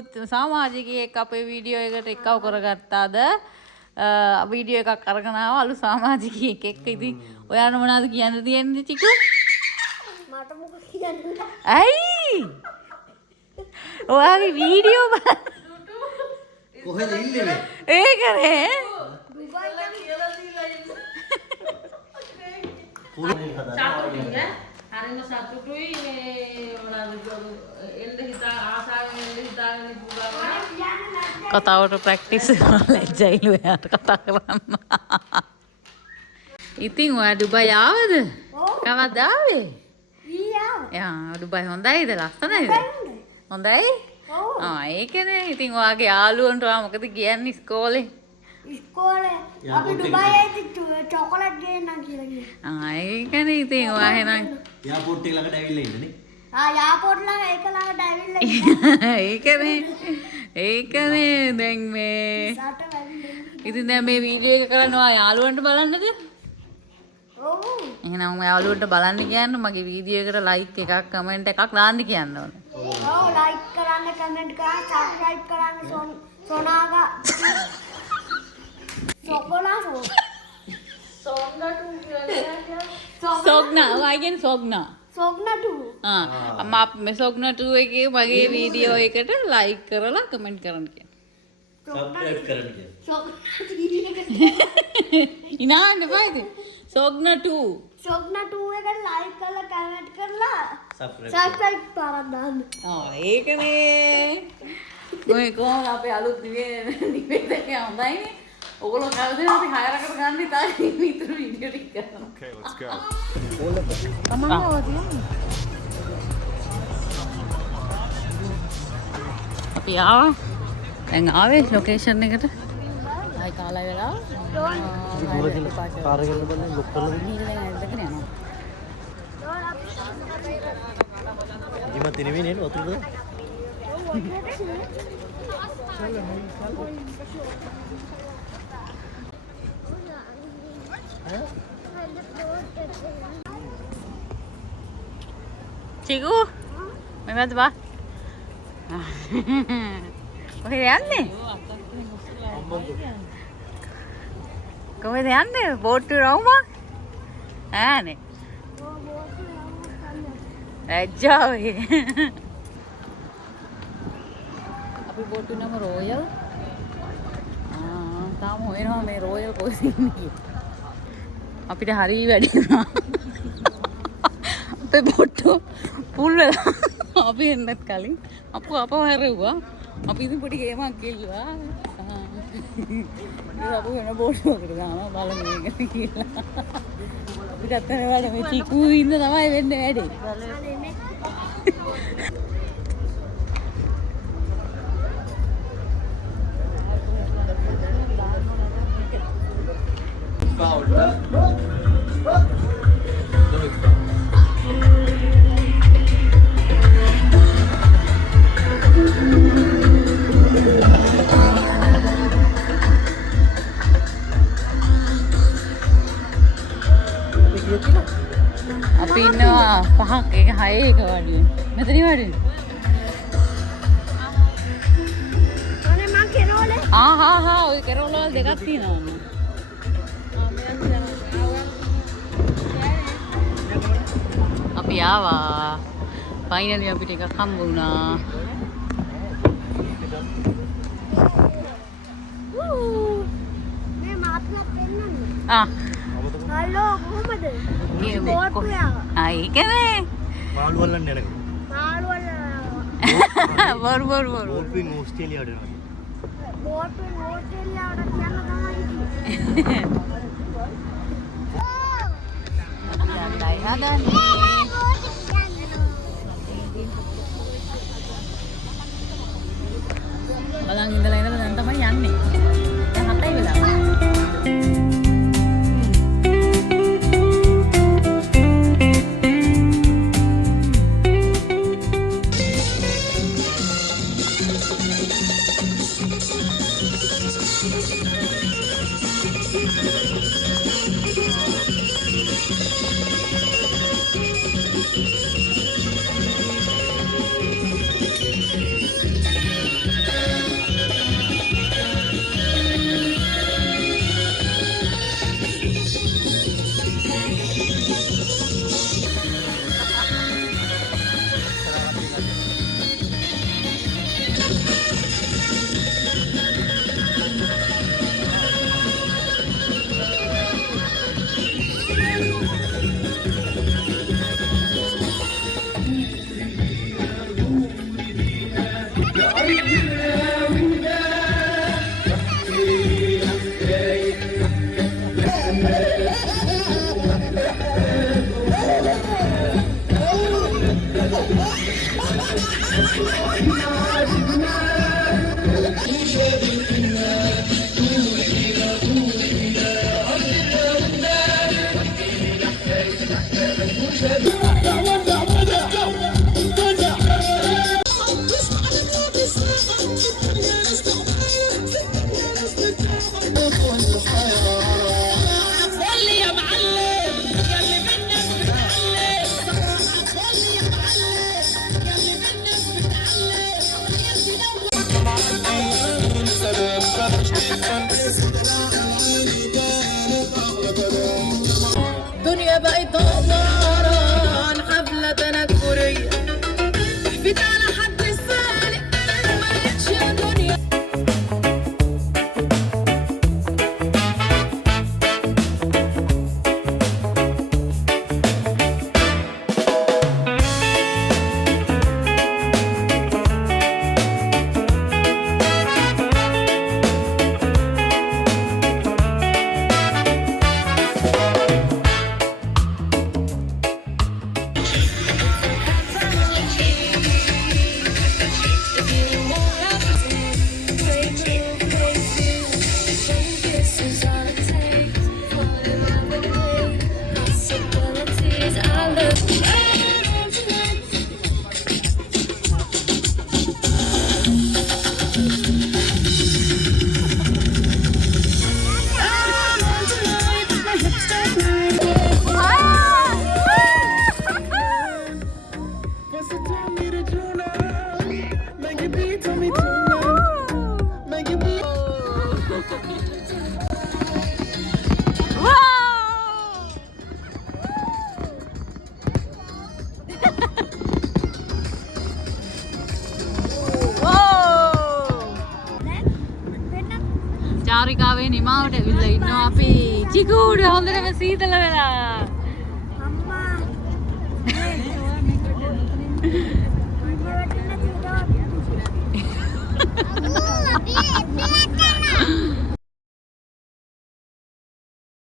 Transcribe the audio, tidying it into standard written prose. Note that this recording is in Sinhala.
අලුත් සමාජිකයෙක් අපේ වීඩියෝ එකට එක්කව කරගත්තාද වීඩියෝ එකක් අරගෙන ආවා අලුත් සමාජිකයෙක් එක්ක. ඉතින් ඔයාලා මොනවද කියන්න තියෙන්නේ චිකු? මට මොකද කියන්නේ? ඇයි? ඔයාගේ වීඩියෝ බලන්න. කොහෙද ඉන්නේ? ඒකනේ. දුබයි කියලා දීලා ඉන්න. හරිම සතුටුයි මේ මොනවද එන්න හිතා ආසාවෙන් එන්න හිතාගෙන පුරාම කතාවට ප්‍රැක්ටිස් ලැජ්ජයිලු එයාට කතා කරන්න. ඉතින් ඔයා ඩුබයි ආවද? කවද්ද ආවේ? යා ඩුබයි හොඳයිද? ලස්සනයිද? හොඳයි? ඒකනේ. ඉතින් ඔයාගේ යාළුවන්ට ඔයා මොකද කියන්නේ ඉස්කෝලේ? ඉස්කෝලේ අපි ඩුබයියේ චොකලට් ගේන්න කියලා කිව්වා. ඒකනේ. ඉතින් ඔයා එහෙනම් එයාපෝට් එක ළඟට ඇවිල්ලා ඉන්නනේ. යාපෝට් ළඟ ඒක ළඟට ඇවිල්ලා ඉන්නවා. ඒකනේ. ඒකනේ දැන් මේ රට වැවිලා. ඉතින් දැන් මේ වීඩියෝ එක කරනවා යාළුවන්ට බලන්නද? ඔව්. එහෙනම් යාළුවන්ට බලන්න කියන්න මගේ වීඩියෝ එකට ලයික් එකක් කමෙන්ට් එකක් දාන්න කියන්න ඕනේ. ඔව් ලයික් කරන්න කමෙන්ට් කරන්න සබ්ස්ක්‍රයිබ් කරන්න සොනාගා සොකෝනා සෝංගටු කියලා සොග්නා ඔය කියන්නේ සොග්නා. සොග්නටු මේ සොග්නා 2 එකේ මගේ වීඩියෝ එකට ලයික් කරලා කමෙන්ට් කරන්න කියන්න. සබ්ස්ක්‍රයිබ් කරන්න කියලා. ඉනාන්න බයිද? සොග්නා 2. සොග්නටු එකට ලයික් කරලා කමෙන්ට් කරලා සබ්ස්ක්‍රයිබ් සබ්ස්ක්‍රයිබ් කරන්න දාන්න. ඒකනේ. ඔය කොහොමද අපේ අලුත් නිවේදකය හොඳයිනේ. ඔයගොල්ලෝ කවදද අපි හයරකට ගන්න ඉතින් ඉතුරු වීඩියෝ ටික කරනවා. Okay, let's go. අපි ආවා. දැන් ආවේ ලොකේෂන් එකට. ආයි කාලා වෙලා. පාර ගන්න බලන්න ලොක් කරලා දෙන්න. ගිහින් ඇවිල්ලාගෙන යනවා. ඉතින් තිනෙන්නේ නේද වතුරද? චිකු මෙවද බා. කොහෙද යන්නේ? කොහෙද යන්නේ? බෝට්ටු රවුමක්? ඈනේ. ඇජ්ජාවේ. අපි බෝට්ටු නම රෝයල්. තාම හොයනවා මේ රෝයල් කොහෙද ඉන්නේ. අපිට හරි වැඩි වුණා. අපේ බෝට්ටු පුල් වෙලා අපි එන්නත් කලින් අප්පු අපව හැරෙව්වා. අපි ඉතින් පොඩි ගේමක් ගිල්ලුවා. ඉතින් අපු වෙන බෝට්ටුවකට දානවා බලමු මේක කියලා. අපිට අතන වැඩ මේ චිකු ඉන්න තමයි වෙන්නේ වැඩේ. අපි ඉන්නවා 5ක් එක 6 එක වඩි. මෙතනින් වඩි. අනේ මං කෙරෝලේ ඔය කෙරෝල වල දෙකක් තියෙනවා. අපි ආවා. ෆයිනලි අපිට එකක් හම්බ වුණා. මේ මාත්ලක් දෙන්නන්නේ. හලෝ කොහමද? ඒකනේ. මාළු වල්ලන්න යනකම්. මාළු වල බොරු. බෝට්ටුවෙන් ඕස්ට්‍රේලියාවට යනවා. බෝට්ටුවෙන් ඕස්ට්‍රේලියාවට යන්න තමයි හිටියේ. යන්නයි හදන්නේ. බලන් ඉඳලා දැන් තමයි යන්නේ. දැන් 7යි වෙලා. دنيا بقت عبارة عن حفلة تنكرية احفيت على حد السالك ما لقيتش يا دنيا චාරිකාවේ නිමාවට ඇවිල්ලා ඉන්නවා අපි චිකූඩ හොඳටම සීතල වෙලා